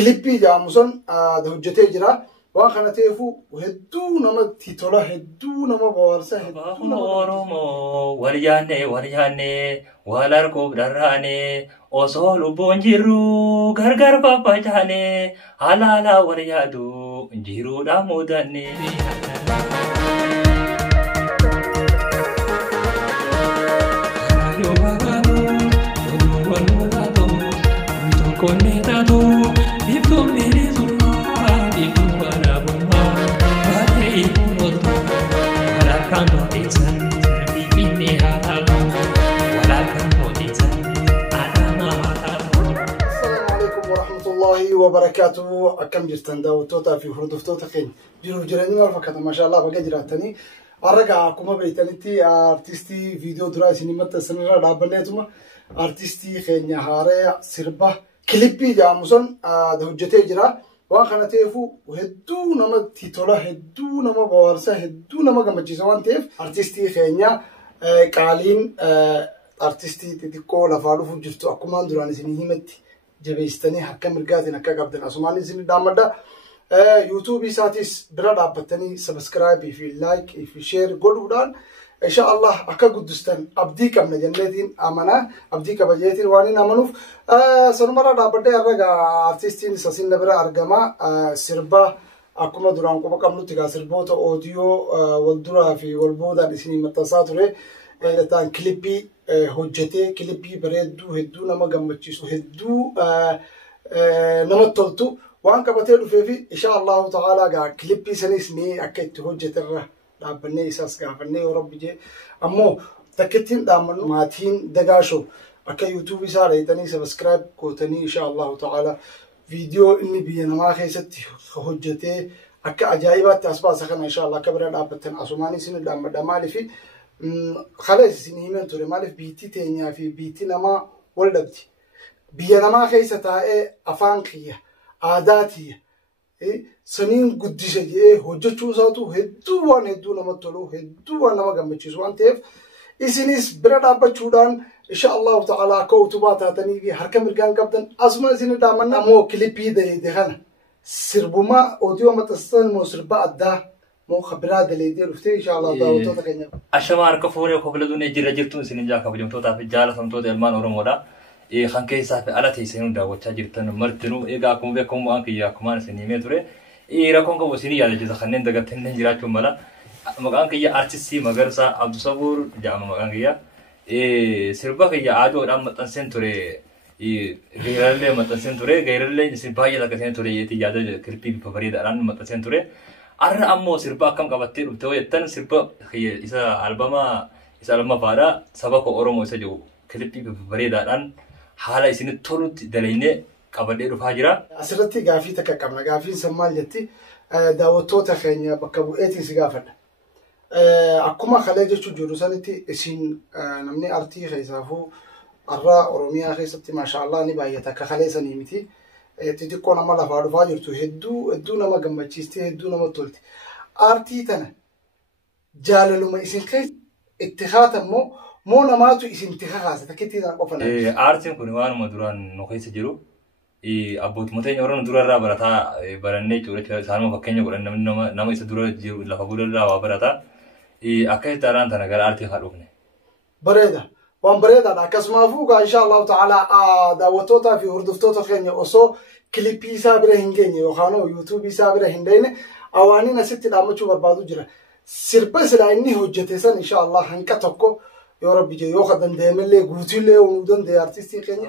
كليبي جاموسون ده هجتي جرا وأنا تيفو هدو نما تيتولا هدو نما بوارسة هدو نما waryaanne waalarkoof dharraane osoo lubbuun jirru gargar pappacaane halaala waryaadu jiruudha mudanne. وبركاته أكم جرتن داوتوتا في هردفتوتا خين جرو جراني ما فكرت ما شاء الله بقى جراتني أرجع كوما بيتنتي أرتيستي فيديو دراي سينما تسنرا دابنيتوما أرتيستي خين يهارة سربة كليبي جاموسون ده هجتي جرا وأنا تيفو هدو نما تيتولا هدو نما بوارسة هدو نما كم تجيسوان تيف أرتيستي خين يا كالين أرتيستي تديكو لفارو فجرتو أكمان دراني سينيمتي جبيستني حكم رجعتنا كقبضنا سومالي زين دامدا يوتيوب ساتيس براد أبتني سبسكرايب في لايك في شير قولودان إن شاء الله أكا قدستان أبديك من جنتين أمانة أبديك بجيتين وانين أمانوف سنمرة دابدا أرجع أرتيستين ساسين لبرا أرجما سربا أكما دران كوبا كملو تكا سربوتا أوديو والدرا في والبودا لسني متصاتوري تان كليبي هجتي كليبي بريدو هدو نما جمتشيسو هدو نما تلتو وان كبتيرو في إن شاء الله تعالى جا كليبي سنسني أكيد هجتي الره دابني إساس كافني ورب جي أمو تكتين دامنو ماتين دقاشو أكا يوتيوب سارة يتني سبسكرايب كوتني إن شاء الله تعالى فيديو إني بينا ما خيستي هجتي أكا عجائبات أسباب سخنا إن شاء الله كبر دابتن أسماني سن دامالي في خلاص سنيمن توري مالف بيتي تانية في بيتي نما ولدتي بيا نما خيسة تاء أفانقية عاداتية سنين قديش جي هجة شوساتو هدو نما تلو هدو نما جمتشيس وان تيف إسنيس برد أبى شودان إن شاء الله تعالى كوتبات هاتني في حركة مرجان كابتن أسمع سين دامنا مو كليبي ده خنا سربما أوديو متستن مو سربا أدا مو خبرات اللي يديروا فتي إن شاء الله داوتو تكنيا أشمار كفوني وكبلدون جرجرتون سنجا كبليم توتا في جالة ثمتو دلمان أورمودا خان كيسا في على تيسينون داوتشا جرتن مرتنو إيجا كم بكم وانك يا كمان سنيمتوري ركون كم وسيني على جزء خنين دقتن نجرات ملا مكان كيا أرتيسي مغرسا عبد الصبور جامع مكان كيا سربا كيا عادو رام متنسنتوري غيرله متنسنتوري غيرله سربايا دقتنتوري يتجادل كربي بفريد أران متنسنتوري أرى أمو سربا كم كبتير بتوي يتن سربا هي إذا ألبما فارا سباق أورمو سجوا كليبي بفريد الآن حالا يسني تورط دلينه كبتير فاجرا أسرتي قافي تكمل قافي سمال جتي داوتو تخينيا بكبو إيتي سقافنا أكما خلاجة شو جروسانتي إسين نمني أرتي خيسافو أرى أوروميا خيستي ما شاء الله نبايتها كخليسة نيمتي تديكون أما لا فارو فاجرتو هدو نما جمتشيستي هدو نما تولتي أرتي تنا جاللو ما يسين خيس اتخاذ مو نماتو يسين اتخاذ تكتي ده قفنا أرتين كونوان مدران نخيس جرو أبوت متين يورون درا را برتا برنني توري سالم فكيني قرن نما يسدرا جرو لفقول الله وبرتا أكيد تران تناقل أرتي خاروكني بريدة وان بريدة كسمة فوق إن شاء الله تعالى داوتوتا في هردفتوتا خيني أصو كليبي سابره هنجيني وخانو يوتيوب سابره هندين أواني نسيت دامتشو بربادو جرا سربس لأني هجتيسن إن شاء الله هنكتبكو يا رب يجي ياخذن دائما لي قوتي لي ونودن دي أرتيستي خيني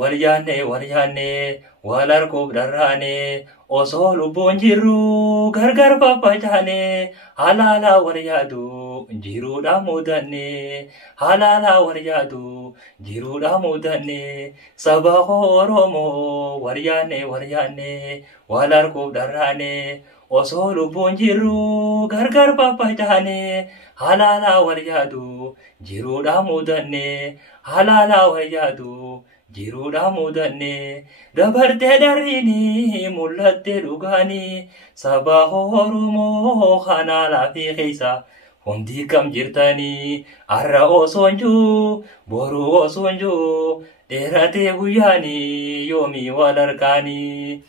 waryaanne waalarkoof dharraane osoo lubbuun jirru gargar pappacaane halaala waryaadu jiruudha mudanne halaala waryaadu jiruudha mudanne saba Oromoo waryaanne waalarkoof dharraane osoo lubbuun jirru gargar pappacaane halaala waryaadu jiruudha mudanne halaala waryaadu jiruudha mudanne dabarte darrini mul'atte dhugaani saba Oromoo kanaala fi keessa hundi kam jirtani arra osonju boru osonju dheeratee guyyaanii yoomii wal harkaanii.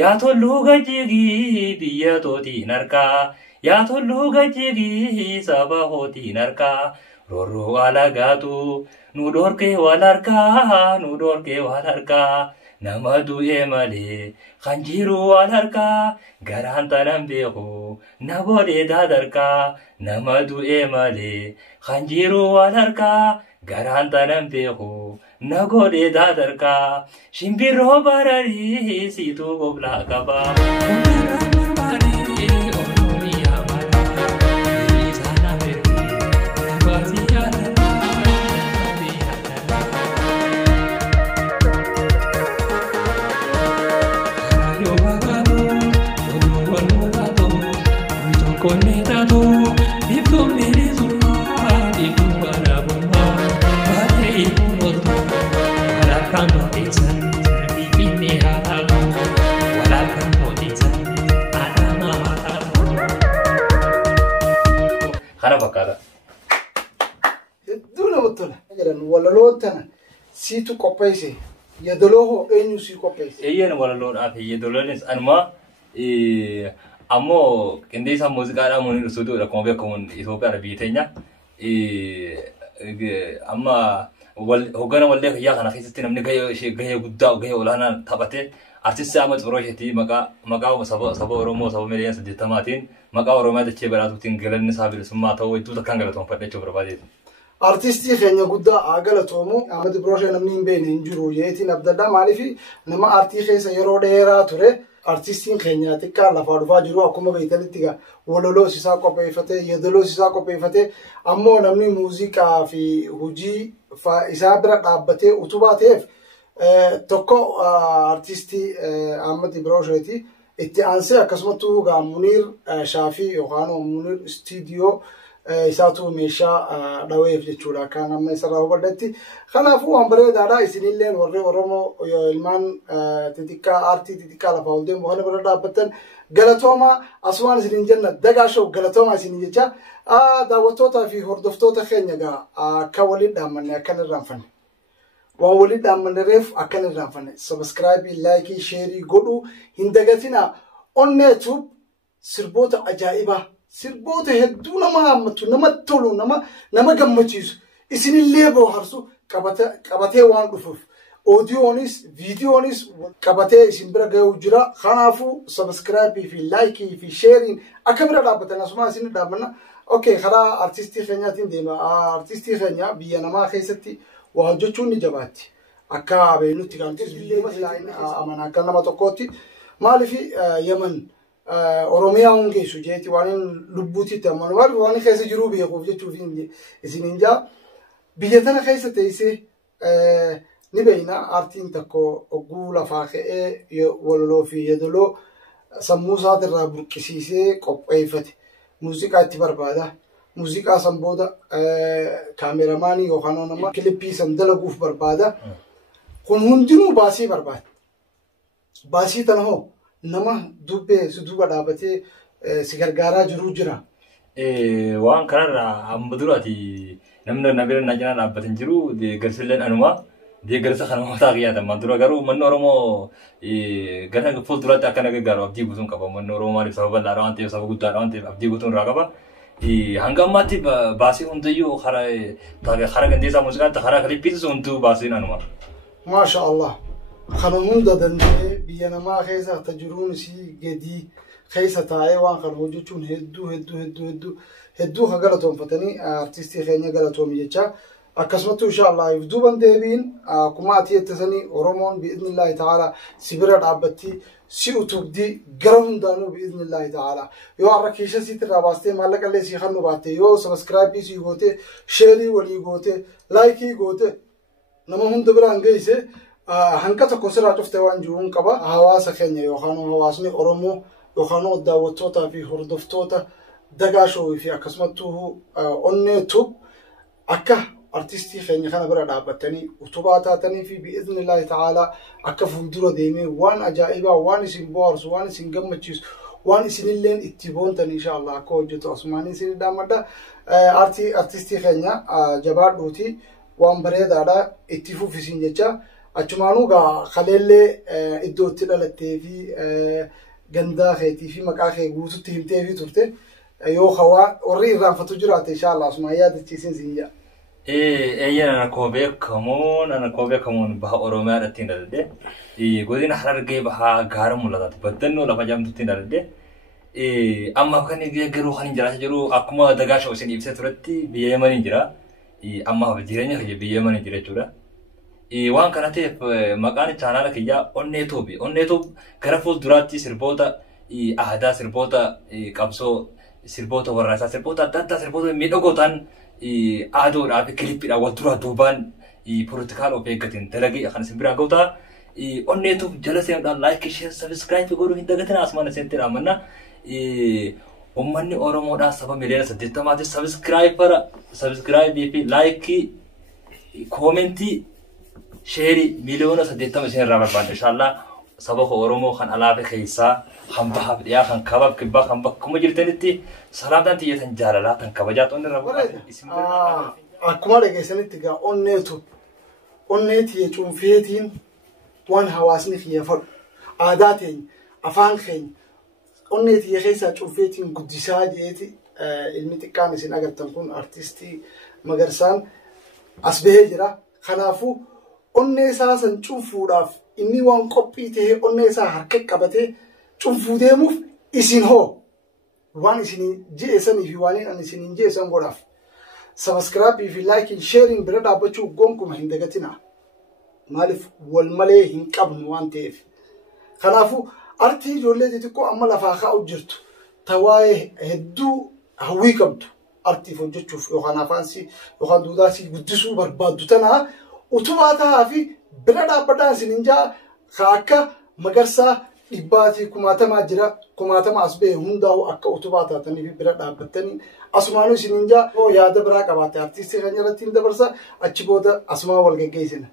Yaa tulluu gajjigii biyya tootiin harkaa. Yaa tulluu gajjigii saba hootiin harkaa. Roorroo alagaatu nu dhorkee wal harkaa. Nu dhorkee wal harkaa. Nama du'e malee kan jiru wal harkaa. Garaan tanan beeku na godhee daadarkaa. Nama du'e malee kan jiru wal harkaa. Garaan tanan beeku na godhee daadarkaa. Shimbirroo bararii siituu goblaa qabaa. Kana fakkaata. Hedduu namatti tola. Walaloon tana siitu qopheesse. Yadaloo eenyu sii qopheesse? Eeyyeen walaloodhaaf yadaloonis anuma ammoo qindeessaa muuziqaadhaa mun ibsuudha akkuma beekamuun Itoophiyaadha biyya teenya. Amma hoggana wallee fayyaa kana keessatti namni gahee guddaa gahee olaanaa taphate artisti Ahmad Xiroosheetii maqaa saba Oromoo saba miliyoona 80tiin maqaa Oromiyaa dachee badhaatuutiin galanni isaa bilisummaa ta'uu hedduu takkaan galatoomfadha jechuun barbaadeeti. Artistii keenya guddaa galatoomu Ahmad Xirooshe namni hin beekne hin jiru yeetiin abdaddaa maaliif nama artii keessa yeroo dheeraa ture. Artistiin keenya xiqqaa lafaa dhufaa jiru akkuma beektanitti walaloos isaa qopheeffatee yadaloos isaa qopheeffatee ammoo namni muuziqaa fi hojii isaa bira dhaabbatee utubaa ta'eef tokko artistii Ahmad Xiroosheeti itti aansee akkasumattuu Muniir Shaafii yookaan Muniir Istiidiyoo isaatu meeshaa dhaweef jechuudha kan amma isarraa hubadhetti. Kanaafuu waan bareedaadha isinilleen warri Oromoo ilmaan xixiqqaa aartii xixiqqaa lafaa ol deemu kana bira dhaabbattan galatooma asumaan isinin jenna dagaashoo galatooma isinin jecha daawwattootaa fi hordoftoota keenya egaa akka waliin dhaammanne akkan irraanfanne. Waan waliin dhaammannereef akkan irraanfanne sabiskiraayibii laayikii sheerii godhuu hin dagatina onneetu sirboota ajaa'ibaa. Sirboota hedduu nama hammatu, nama tolu, nama gammachiisu. Isinillee bohaarsu qabatee waan dhufuuf. Oodiyoonis, viidiyoonis qabatee isin bira gahuu jira. Kanaafuu sabiskiraayibii fi laayikii fi sheeriin akka bira dhaabbatan asuma isin dhaabbanna. Okay, karaa artistii keenyaatiin deema. Artistii keenya biyya namaa keessatti waa hojjechuun ni jabaatti. Akka beeknutti kan amanaa akka nama tokkootti. Maaliif Yemen Oromiyaa hungeessu jeeti waan lubbuutitti amanu waan keessa jiruu beekuuf jechuuf isiniin jaa biyya tana keessa teessee ni beekna aartiin tokko ogguu lafaa ka'ee walaloo fi yadaloo sammuu isaatirraa burqisiisee qopheeffate muuziqaa itti barbaada. Muuziqaa san booda kaameramaanii yookaan nama kilippii san dalaguuf barbaada. Kun hundinuu baasii barbaada. Baasii tana hoo nama dubbee si duuba dhaabatee si gargaaraa jiru jira. Waan kanarraa amma duraati namni nabira najjana dhaabbatan jiru deeggarsilleen anuma deeggarsa kana mataa qiyyaataman dura garuu manni Oromoo gara fuulduraatti akkana gargaaru abdii guutuun qaba. Manni Oromoo maaliif saba bal'aadha waan ta'eef saba guddaadha waan ta'eef abdii guutuun irraa qaba. Hanga ammaatti baasii hundayyuu karaa gandeessaa muuziqaatti karaa kilippiitis hunduu baasiin anuma. Maasha Allah. Kana hunda danda'ee biyya namaa keessa tajiruun isii gadi keessa taa'ee waan kana hojjechuun hedduu kan galatoomfatanii artistii keenya galatoomi jecha akkasumattuu inshallah if duuban deebiin akkuma ati jettasanii Oromoon bi'idhnillaahi ta'ala si bira dhaabbatti si utubdi gara hundaanuu bi'idhnillaahi ta'ala yoo har'a keessa siitirraa baastee maallaqa illee sii hannu baatte yoo sabiskiraayibii sii goote sheerii walii goote laayikii goote nama hunda biraan geesse hanqa tokko sirraa cuftee waan jiruun qaba hawaasa keenya yookaan hawaasni Oromoo yookaan daawwattootaa fi hordoftoota dagaashoo fi akkasumattuu onneetu akka artistii keenya kana bira dhaabbatanii utubaa taatanii fi bi'idhnillaahi ta'ala akka fuuldura deemee waan ajaa'ibaa waan isin bohaarsu waan isin gammachiisu waan isinilleen itti boontan inshallah akka hojjetu asumaan isin dhaammadha artistii keenya jabaadhuuti waan bareedaadha itti fufisiin jecha achumaanuu gaa kaleellee iddoo itti dhalattee fi gandaa keetii fi maqaa kee guututti himtee fi turte yoo hawaa warri irraanfatu jiraate inshallah asuma yaadachiisin sinja أنا كوبي كمون بها أوروميا رتين دلده godina Harargee bahaa gaara mul'ata baddannoo lafa jaamtutti darde amma kan garuu kan jiraachaa jiru akkuma dagaasha isin ibsee turetti biyya Yemanii jira amma jireenya kiyya biyya Yemanii jira jechuudha waan kana ta'eef maqaan chaanaala kiyyaa Onnee Tuub gara fuulduraatti sirboota aadaa sirboota qabsoo sirboota warraaqsaa sirboota adda addaa sirboota miidhagootaan aadoodhaa fi kilippiidhaan wal duraa duubaan poolitikaala of eeggateen dalagee kan isin biraan ga'uutaa Onnee Tuub jala seenuudhaan like share subscribe godhuu hin dagatina asumaan isintti dhaamanna ummanni Oromoodhaa saba miliyoona 80 subscribe fi like commentii share miliyoona 80 isin irraa barbaada inshallah saba Oromoo kan alaa fi keessaa hambaaf dhiyaa kan kabaaf kibbaa kan bakkuma jirtanitti salaamtaan tiyyatan jaalalaa kan kabajaa xonni irraa barbaada akkuma dhageessanitti gaa Onnee tiyya cuunfeetiin waan hawaasni xiyyeeffatu aadaa teenya afaan keenya Onnee tiyya keessaa cuunfeetiin guddisaa jeeti ilmi xiqqaan isin agartan kun artistii Magarsaan as bahee jira kanaafuu Onnee isaa san cuunfuudhaaf inni waan qophii ta'ee Onnee isaa harka qabatee cuunfuu deemuuf isin hoo waan isin jeesanii fi waan ani isin jeesan godhaaf subscribe fi like sharing bira dhaabbachuu gonkuma hin dagatina maalif wal malee hin qabnu waan ta'eef kanaafu artii ijoollee xixiqqoo amma lafaa kaa'u jirtu tawaa'ee hedduu hawwii qabdu artiif hojjechuuf yookaan afaansi yookaan duudhaasii guddisuu barbaaddu tanaa utubaa ta'aa fi bira dhaabbadhaan isin hinjaa akka Magarsaa dhibbaatii kumaatamaa jira kumaatama as ba'e hundaa'u akka utubaa taatanii fi bira dhaabbattanii asumaanuu isin hinjaa yaada biraa qabaate artistii kan jalatti hin dabarsa achi booda asumaa wal geggeessina.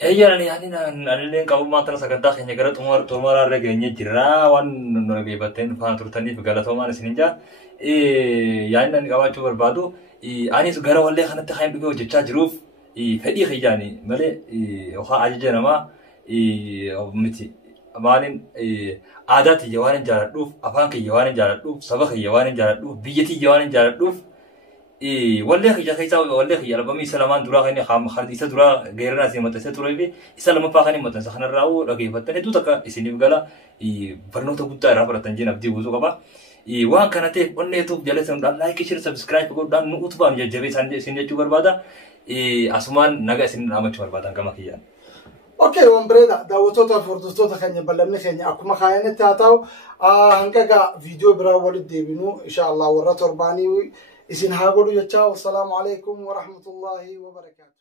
Yani anilleen qabummaa tana sagantaa keenya gara xumuraa irra geenye jira waan nu geebbateen faana turtaniif galatoomaan isin hinjaa yaadni ani qabaachuu barbaadu anis gara wallee kanatti kan dhufee hojjechaa jiruuf fedhii kiyyaani malee yookaan ajaja namaa miti maaliin aadaa tiyya waan hin jaaladhuuf afaan kiyya waan hin jaaladhuuf saba kiyya waan hin jaaladhuuf biyya tiyya waan hin jaaladhuuf wallee kiyya keessaa wallee kiyya albamii isa lamaan duraa kan isa duraa geerarraa isin maxxansee turee fi isa lamaffaa kan hin maxxansa kanarraa dhageeffattan hedduu takka isiniif gala barnoota guddaa irraa baratan jeen abdii guutuu qaba. Waan kana ta'eef Onnee Tuub jala seenuudhaan like share subscribe godhuudhaan nu utubaan jajjabee isin jechuu barbaada. Asumaan naga isin dhaamachuu barbaadan gama kiyyaan. Okay, waan bareeda daawwattoota fi hordoftoota keenya bal'amni keenya akkuma kaayanitti haa ta'u hanga gaa viidiyoo biraa walitti deebinu inshallah warra torbaanii isin haa godhu jechaa wassalaamu alaikum wa rahmatullahi wa barakaatuh.